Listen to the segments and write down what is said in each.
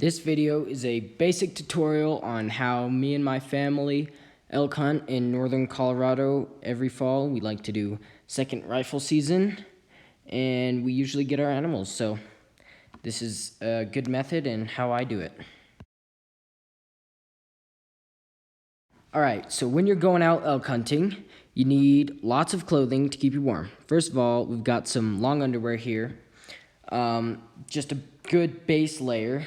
This video is a basic tutorial on how me and my family elk hunt in northern Colorado every fall. We like to do second rifle season, and we usually get our animals, so this is a good method and how I do it. Alright, so when you're going out elk hunting, you need lots of clothing to keep you warm. First of all, we've got some long underwear here, just a good base layer.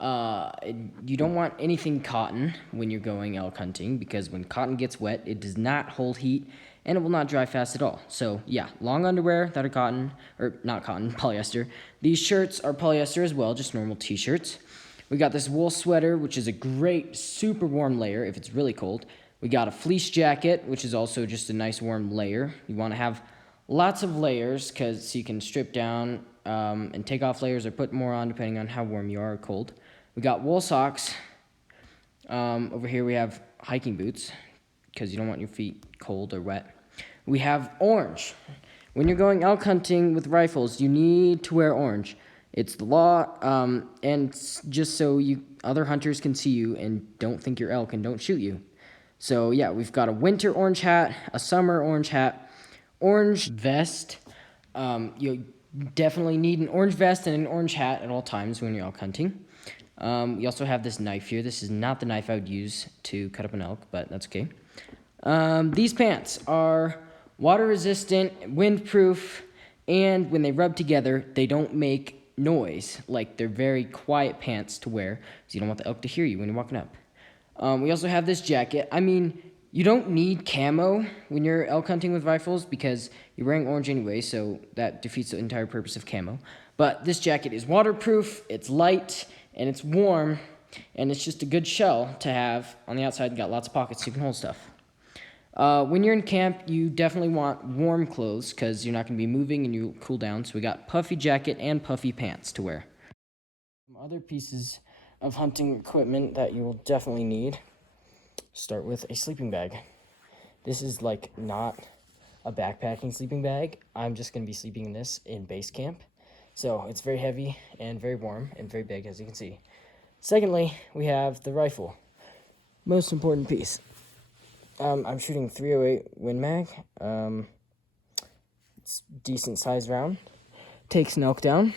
You don't want anything cotton when you're going elk hunting, because when cotton gets wet, it does not hold heat and it will not dry fast at all. So yeah, long underwear that are cotton, or not cotton, polyester. These shirts are polyester as well, just normal t-shirts. We got this wool sweater, which is a great, super warm layer if it's really cold. We got a fleece jacket, which is also just a nice warm layer. You want to have lots of layers so you can strip down and take off layers or put more on depending on how warm you are or cold. We got wool socks. Over here we have hiking boots because you don't want your feet cold or wet. We have orange. When you're going elk hunting with rifles, you need to wear orange. It's the law, and just so other hunters can see you and don't think you're elk and don't shoot you. So yeah, we've got a winter orange hat, a summer orange hat, orange vest. You definitely need an orange vest and an orange hat at all times when you're elk hunting. We also have this knife here. This is not the knife I would use to cut up an elk, but that's okay. These pants are water resistant, windproof, and when they rub together, they don't make noise. Like, they're very quiet pants to wear, so you don't want the elk to hear you when you're walking up. We also have this jacket. I mean, you don't need camo when you're elk hunting with rifles because you're wearing orange anyway, so that defeats the entire purpose of camo. But this jacket is waterproof, it's light, and it's warm, and it's just a good shell to have on the outside. Got lots of pockets so you can hold stuff. When you're in camp, you definitely want warm clothes because you're not going to be moving and you cool down. So we got puffy jacket and puffy pants to wear. Some other pieces of hunting equipment that you will definitely need. Start with a sleeping bag. This is like not a backpacking sleeping bag. I'm just going to be sleeping in this in base camp. So it's very heavy and very warm and very big, as you can see. Secondly, we have the rifle. Most important piece. I'm shooting 308 Win Mag. It's decent size round. Takes an elk down.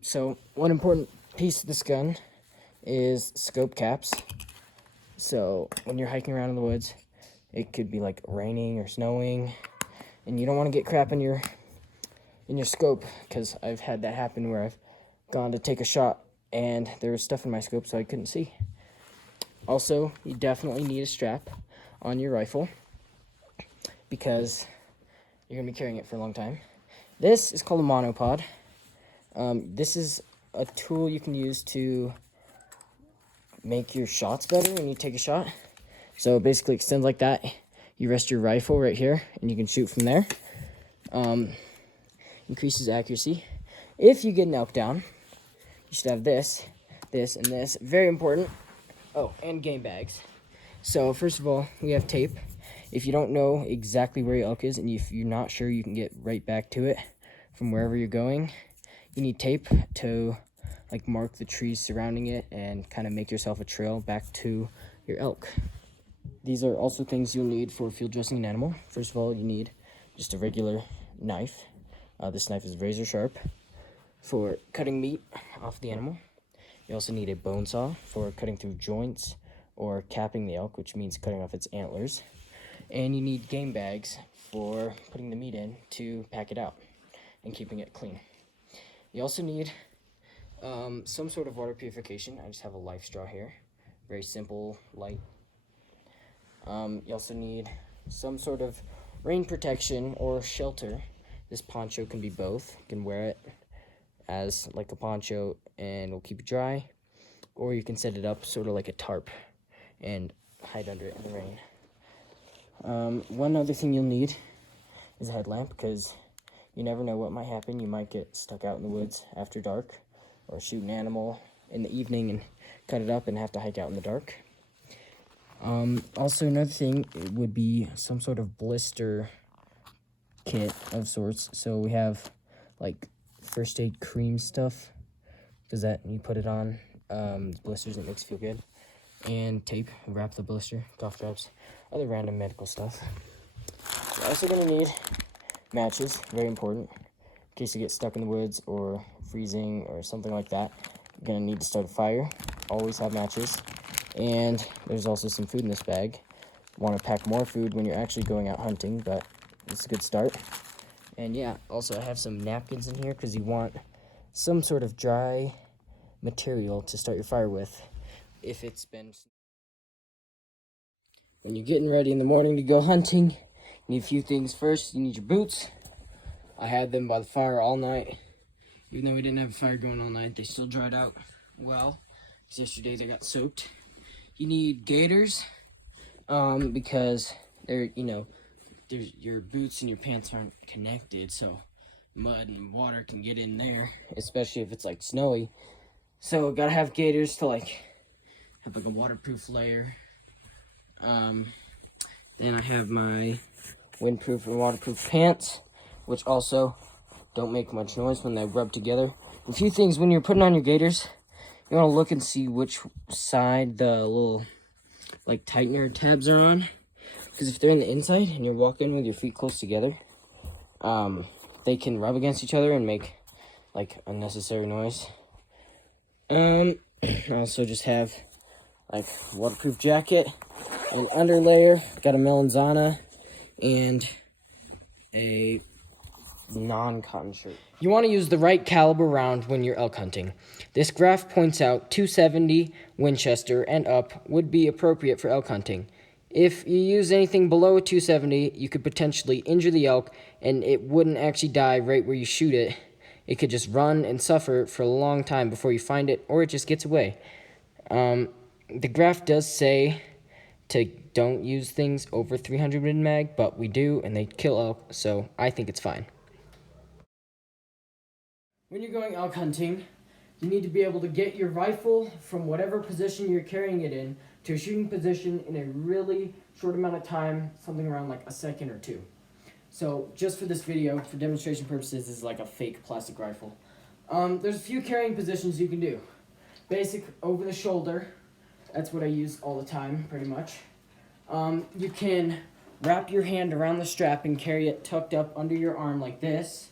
So one important piece of this gun is scope caps. So when you're hiking around in the woods, it could be like raining or snowing, and you don't want to get crap in your scope, because I've had that happen where I've gone to take a shot and there was stuff in my scope so I couldn't see. Also, you definitely need a strap on your rifle because you're going to be carrying it for a long time. This is called a monopod. This is a tool you can use to make your shots better when you take a shot. So it basically extends like that. You rest your rifle right here and you can shoot from there. Increases accuracy. If you get an elk down, you should have this, this, and this. Very important. Oh, and game bags. So first of all, we have tape. If you don't know exactly where your elk is, and if you're not sure you can get right back to it from wherever you're going, you need tape to like mark the trees surrounding it and kind of make yourself a trail back to your elk. These are also things you'll need for field dressing an animal. First of all, you need just a regular knife. This knife is razor sharp for cutting meat off the animal. You also need a bone saw for cutting through joints or capping the elk, which means cutting off its antlers. And you need game bags for putting the meat in to pack it out and keeping it clean. You also need some sort of water purification. I just have a life straw here. Very simple, light. You also need some sort of rain protection or shelter. This poncho can be both. You can wear it as like a poncho and it'll keep you dry, or you can set it up sort of like a tarp and hide under it in the rain. One other thing you'll need is a headlamp, because you never know what might happen. You might get stuck out in the woods after dark, or shoot an animal in the evening and cut it up and have to hike out in the dark. Also, another thing would be some sort of blister kit of sorts. So we have like first aid cream stuff because that you put it on blisters, it makes you feel good. And tape, wrap the blister, cough drops, other random medical stuff. You're also gonna need matches, very important, in case you get stuck in the woods or freezing or something like that. You're gonna need to start a fire. Always have matches. And there's also some food in this bag. Want to pack more food when you're actually going out hunting, but it's a good start. And yeah, also I have some napkins in here because you want some sort of dry material to start your fire with if it's been... When you're getting ready in the morning to go hunting, you need a few things. First, you need your boots. I had them by the fire all night. Even though we didn't have a fire going all night, they still dried out well. Because yesterday they got soaked. You need gaiters, because they're, your boots and your pants aren't connected, so mud and water can get in there, especially if it's like snowy. So gotta have gaiters to have a waterproof layer. Then I have my windproof and waterproof pants, which also don't make much noise when they rub together. A few things when you're putting on your gaiters, you want to look and see which side the little tightener tabs are on, because if they're in the inside and you're walking with your feet close together, they can rub against each other and make unnecessary noise. I also just have waterproof jacket, an underlayer, got a Melanzana, and a non-cotton shirt. You want to use the right caliber round when you're elk hunting. This graph points out 270 Winchester and up would be appropriate for elk hunting. If you use anything below a 270, you could potentially injure the elk, and it wouldn't actually die right where you shoot it. It could just run and suffer for a long time before you find it, or it just gets away. The graph does say to don't use things over 300 Win Mag, but we do, and they kill elk, so I think it's fine. When you're going elk hunting, you need to be able to get your rifle from whatever position you're carrying it in to a shooting position in a really short amount of time, something around a second or two. So just for this video, for demonstration purposes, this is a fake plastic rifle. There's a few carrying positions you can do. Basic over the shoulder, that's what I use all the time, pretty much. You can wrap your hand around the strap and carry it tucked up under your arm like this.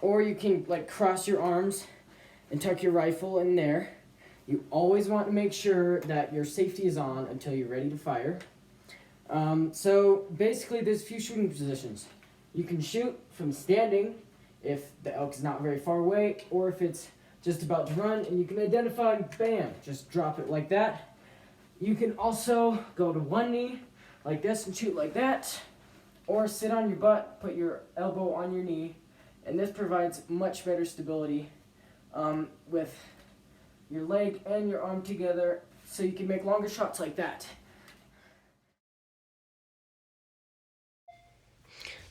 Or you can cross your arms and tuck your rifle in there. You always want to make sure that your safety is on until you're ready to fire. So basically there's a few shooting positions. You can shoot from standing if the elk is not very far away, or if it's just about to run and you can identify, bam, just drop it like that. You can also go to one knee like this and shoot like that, or sit on your butt, put your elbow on your knee, and this provides much better stability with your leg and your arm together, so you can make longer shots like that.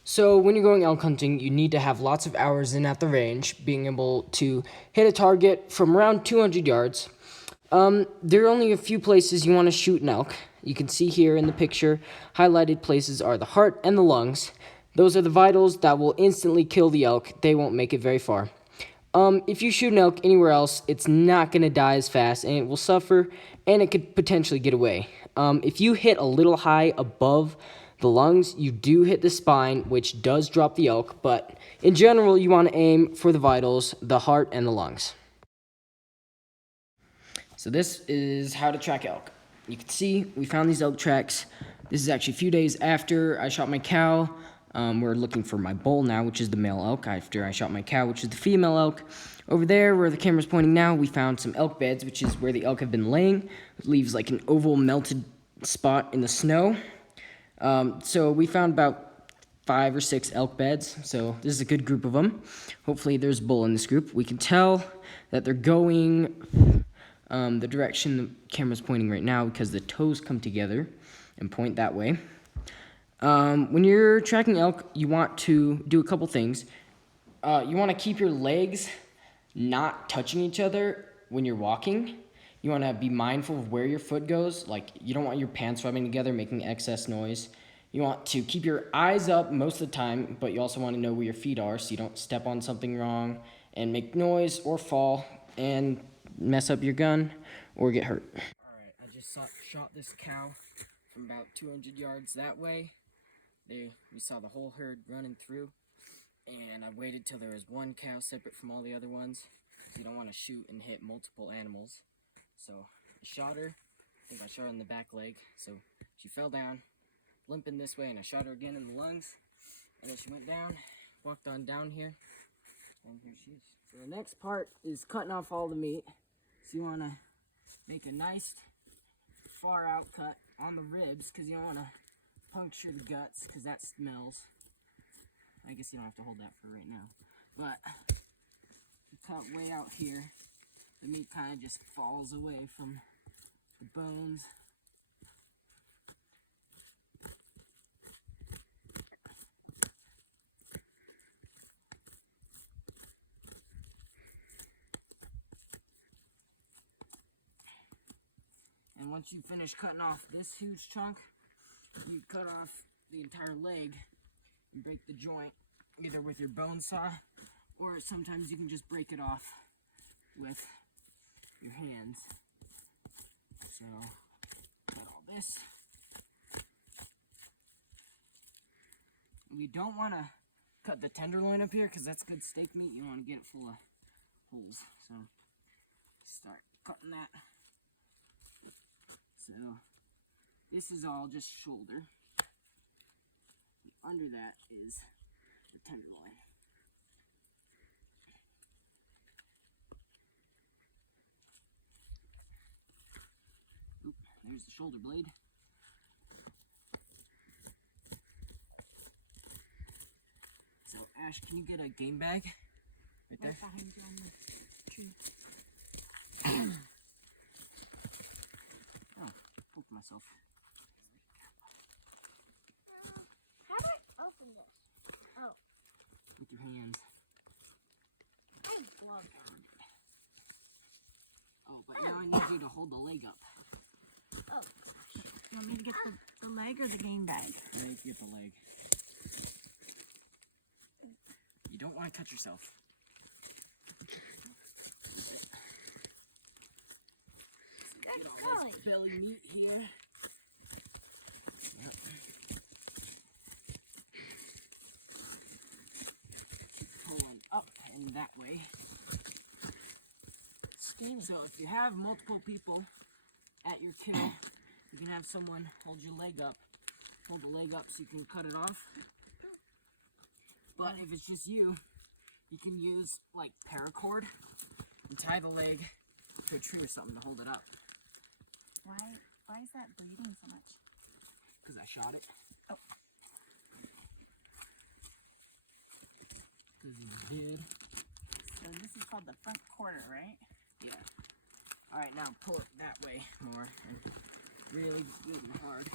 So when you're going elk hunting, you need to have lots of hours in at the range, being able to hit a target from around 200 yards. There are only a few places you want to shoot an elk. You can see here in the picture, highlighted places are the heart and the lungs. Those are the vitals that will instantly kill the elk. They won't make it very far. If you shoot an elk anywhere else, it's not going to die as fast, and it will suffer, and it could potentially get away. If you hit a little high above the lungs, you do hit the spine, which does drop the elk, but in general, you want to aim for the vitals, the heart, and the lungs. So this is how to track elk. You can see we found these elk tracks. This is actually a few days after I shot my cow. We're looking for my bull now, which is the male elk, after I shot my cow, which is the female elk. Over there, where the camera's pointing now, we found some elk beds, which is where the elk have been laying. It leaves an oval melted spot in the snow. So we found about 5 or 6 elk beds, so this is a good group of them. Hopefully there's a bull in this group. We can tell that they're going the direction the camera's pointing right now because the toes come together and point that way. When you're tracking elk, you want to do a couple things. You want to keep your legs not touching each other when you're walking. You want to be mindful of where your foot goes. You don't want your pants rubbing together, making excess noise. You want to keep your eyes up most of the time, but you also want to know where your feet are so you don't step on something wrong and make noise or fall. And mess up your gun or get hurt. Alright, I just shot this cow from about 200 yards that way. We saw the whole herd running through, and I waited till there was one cow separate from all the other ones. You don't want to shoot and hit multiple animals. So I shot her. I think I shot her in the back leg. So she fell down, limping this way, and I shot her again in the lungs. And then she went down, walked on down here, and here she is. So the next part is cutting off all the meat. So you want to make a nice far out cut on the ribs, because you don't want to puncture the guts, because that smells. I guess you don't have to hold that for right now. But you cut way out here, the meat kind of just falls away from the bones. And once you finish cutting off this huge chunk, you cut off the entire leg and break the joint either with your bone saw, or sometimes you can just break it off with your hands. So, cut all this. We don't want to cut the tenderloin up here because that's good steak meat. You want to get it full of holes. So, start cutting that. So, this is all just shoulder. Under that is the tenderloin. Oop, there's the shoulder blade. So, Ash, can you get a game bag? Right there? Right behind you on the tree. Oh, poked myself. How do I open this? Oh. With your hands. I have gloves on. Oh, but now I need you to hold the leg up. Oh. You want me to get the leg or the game bag? You need to get the leg. You don't want to cut yourself. Good Get all golly. this belly meat here. Yep. Pull one up and that way. So if you have multiple people at your kill, you can have someone hold your leg up. Hold the leg up so you can cut it off. But if it's just you, you can use like paracord and tie the leg to a tree or something to hold it up. Why is that bleeding so much? Because I shot it. Oh. Because he did. So this is called the front quarter, right? Yeah. Alright, now pull it that way more and really good and hard.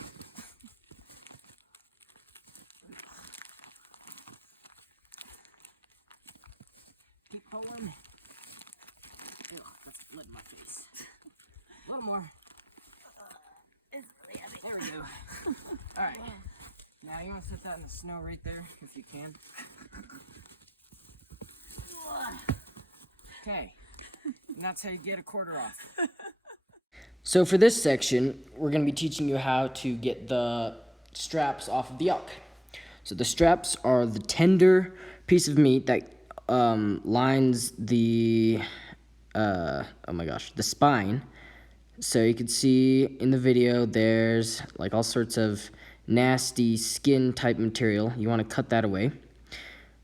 Keep pulling. Ugh, that's blood in my face. A little more. It's really heavy. There we go. Alright. Now you want to set that in the snow right there, if you can. Okay. And that's how you get a quarter off. So for this section, we're going to be teaching you how to get the straps off of the elk. So the straps are the tender piece of meat that lines the, the spine. So you can see in the video, there's like all sorts of nasty skin type material. You want to cut that away.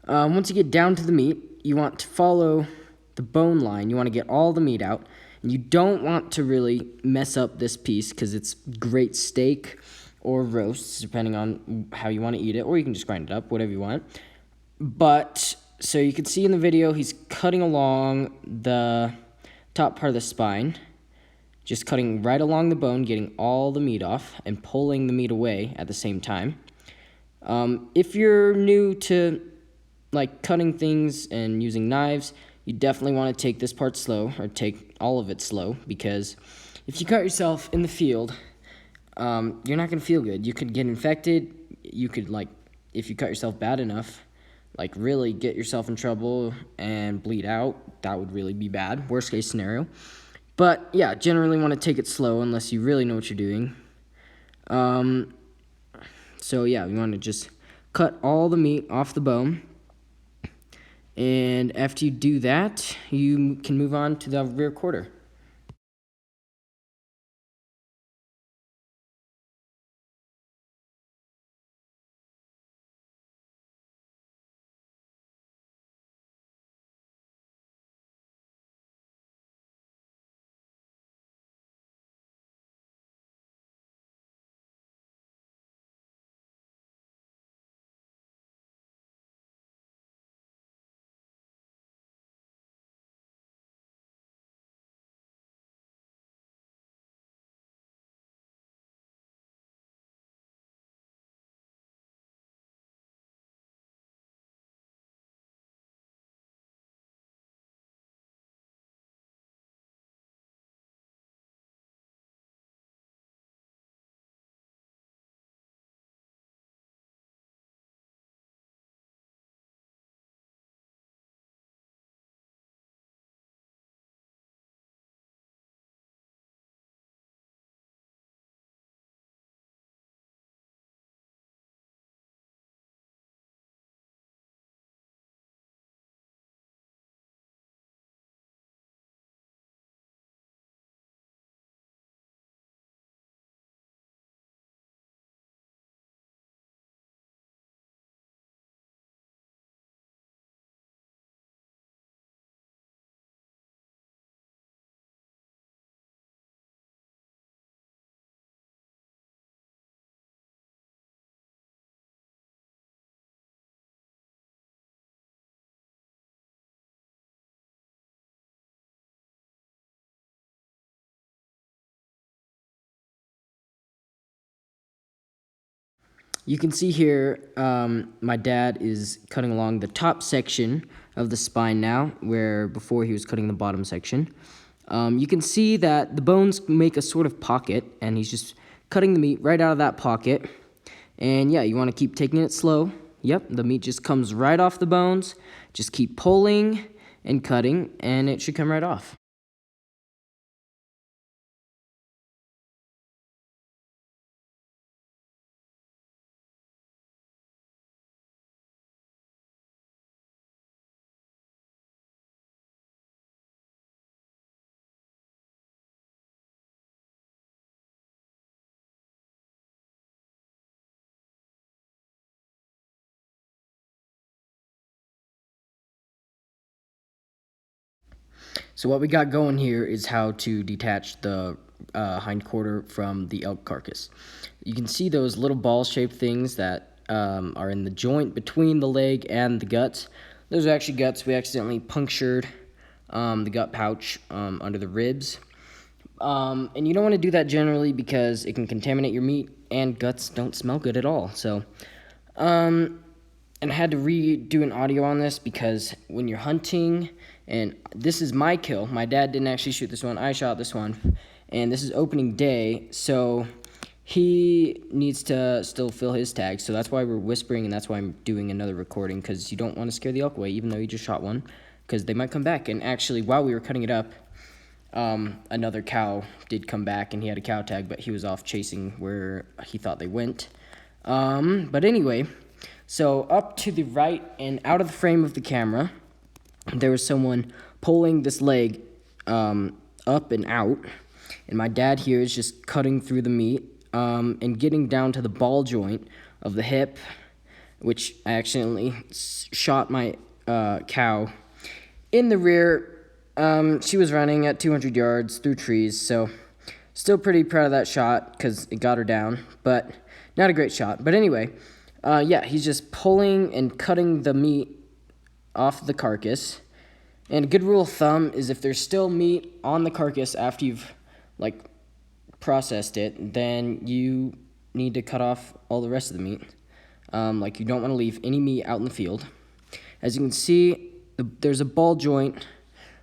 Once you get down to the meat, you want to follow the bone line. You want to get all the meat out. And you don't want to really mess up this piece because it's great steak or roasts, depending on how you want to eat it. Or you can just grind it up, whatever you want. But, so you can see in the video, he's cutting along the top part of the spine. Just cutting right along the bone, getting all the meat off, and pulling the meat away at the same time. If you're new to like cutting things and using knives, you definitely want to take this part slow, or take all of it slow, because if you cut yourself in the field, you're not going to feel good. You could get infected. You could, like, if you cut yourself bad enough, like really get yourself in trouble and bleed out. That would really be bad. Worst case scenario. But yeah, generally want to take it slow unless you really know what you're doing. So yeah, we want to just cut all the meat off the bone. And after you do that, you can move on to the rear quarter. You can see here, my dad is cutting along the top section of the spine now, where before he was cutting the bottom section. You can see that the bones make a sort of pocket, and he's just cutting the meat right out of that pocket. And yeah, you want to keep taking it slow. Yep, the meat just comes right off the bones. Just keep pulling and cutting, and it should come right off. So what we got going here is how to detach the hind quarter from the elk carcass. You can see those little ball-shaped things that are in the joint between the leg and the guts. Those are actually guts. We accidentally punctured the gut pouch under the ribs. And you don't want to do that generally because it can contaminate your meat, and guts don't smell good at all. So, and I had to redo an audio on this because when you're hunting, and this is my kill. My dad didn't actually shoot this one. I shot this one. And this is opening day, so he needs to still fill his tag. So that's why we're whispering, and that's why I'm doing another recording, because you don't want to scare the elk away, even though you just shot one, because they might come back. And actually, while we were cutting it up, another cow did come back, and he had a cow tag, but he was off chasing where he thought they went. But anyway, so up to the right and out of the frame of the camera, there was someone pulling this leg up and out, and my dad here is just cutting through the meat and getting down to the ball joint of the hip, which I accidentally shot my cow in the rear. She was running at 200 yards through trees, so still pretty proud of that shot because it got her down, but not a great shot. But anyway, yeah, he's just pulling and cutting the meat off the carcass. And a good rule of thumb is if there's still meat on the carcass after you've processed it, then you need to cut off all the rest of the meat. You don't want to leave any meat out in the field. As you can see, there's a ball joint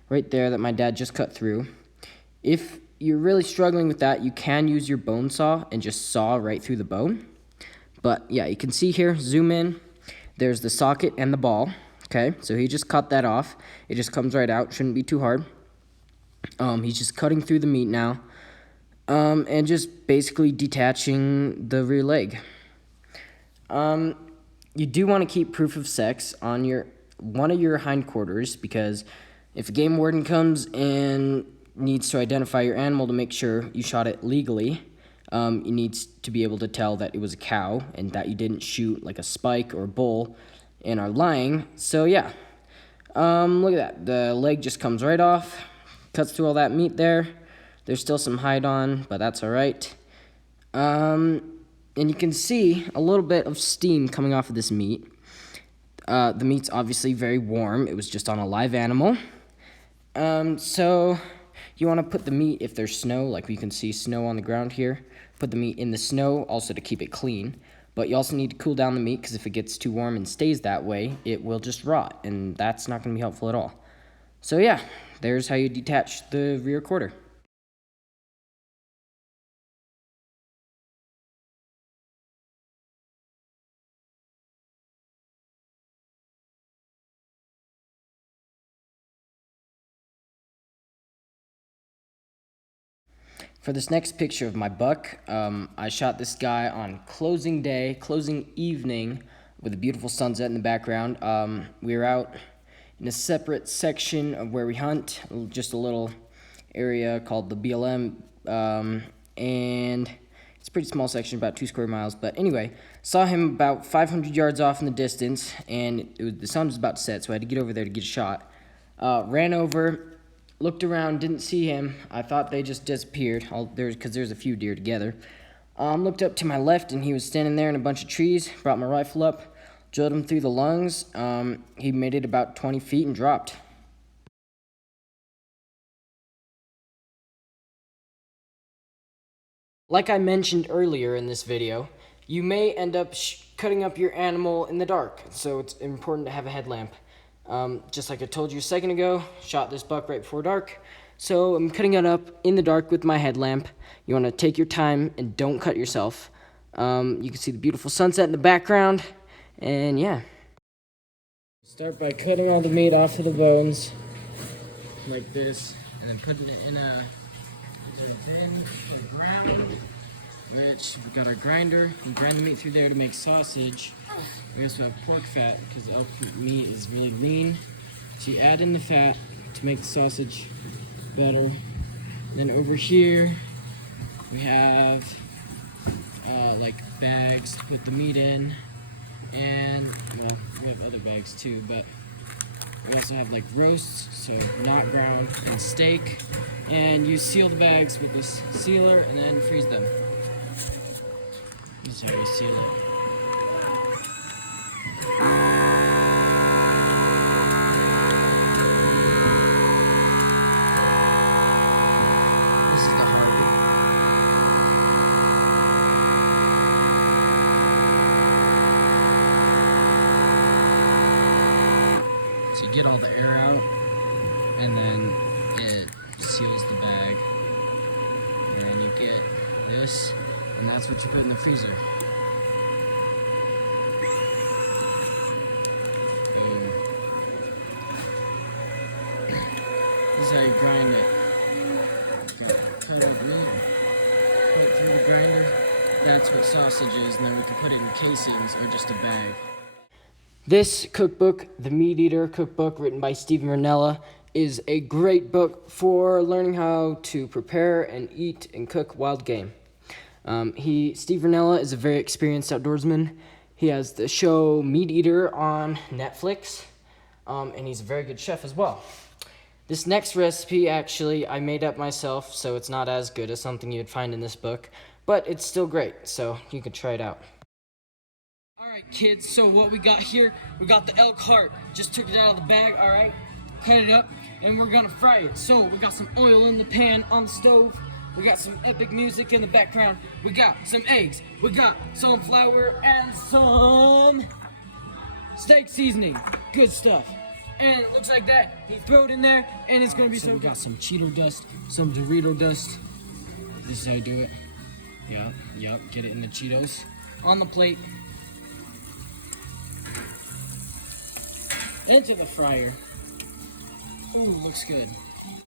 right there that my dad just cut through. If you're really struggling with that, you can use your bone saw and just saw right through the bone. But yeah, you can see here, zoom in, there's the socket and the ball. Okay, so he just cut that off. It just comes right out, shouldn't be too hard. He's just cutting through the meat now, and just basically detaching the rear leg. You do want to keep proof of sex on one of your hindquarters, because if a game warden comes and needs to identify your animal to make sure you shot it legally, you need to be able to tell that it was a cow and that you didn't shoot like a spike or a bull and are lying. So yeah, look at that. The leg just comes right off, cuts through all that meat there. There's still some hide on, but that's all right. And you can see a little bit of steam coming off of this meat. The meat's obviously very warm. It was just on a live animal. So you want to put the meat, if there's snow, like you can see snow on the ground here, put the meat in the snow also to keep it clean. But you also need to cool down the meat, because if it gets too warm and stays that way, it will just rot, and that's not going to be helpful at all. So yeah, there's how you detach the rear quarter. For this next picture of my buck, I shot this guy on closing day, closing evening, with a beautiful sunset in the background. We were out in a separate section of where we hunt, just a little area called the BLM, and it's a pretty small section, about 2 square miles. But anyway, saw him about 500 yards off in the distance, and the sun was about to set, so I had to get over there to get a shot. Ran over, looked around, didn't see him. I thought they just disappeared, because there's a few deer together. Looked up to my left, and he was standing there in a bunch of trees. Brought my rifle up, drilled him through the lungs. He made it about 20 feet and dropped. Like I mentioned earlier in this video, you may end up cutting up your animal in the dark, so it's important to have a headlamp. Just like I told you a second ago, shot this buck right before dark, so I'm cutting it up in the dark with my headlamp. You want to take your time and don't cut yourself. You can see the beautiful sunset in the background, and yeah. Start by cutting all the meat off of the bones, like this, and then putting it in a bin for the ground, which we've got our grinder. We grind the meat through there to make sausage. We also have pork fat, because elk meat is really lean. So you add in the fat to make the sausage better. Then over here, we have like bags to put the meat in. And, well, we have other bags too, but we also have like roasts, so not ground, and steak. And you seal the bags with this sealer and then freeze them. This is how you seal it. This is the heart. So you get all the air out, and then it seals the bag. And then you get this, and that's what you put in the freezer. Boom. This is how you grind it. Cut it meat, put it through the grinder. That's what sausage is, and then we can put it in casings or just a bag. This cookbook, The Meat Eater Cookbook, written by Steven Rinella, is a great book for learning how to prepare and eat and cook wild game. Steve Rinella is a very experienced outdoorsman. He has the show Meat Eater on Netflix, and he's a very good chef as well. This next recipe, actually, I made up myself, so it's not as good as something you'd find in this book, but it's still great, so you can try it out. Alright kids, so what we got here, we got the elk heart. Just took it out of the bag, alright? Cut it up, and we're gonna fry it. So, we got some oil in the pan on the stove. We got some epic music in the background. We got some eggs. We got some flour and some steak seasoning. Good stuff. And it looks like that. You throw it in there, and it's gonna be so. We got some Cheeto dust, some Dorito dust. This is how you do it. Yep. Get it in the Cheetos. On the plate. Into the fryer. Ooh, looks good.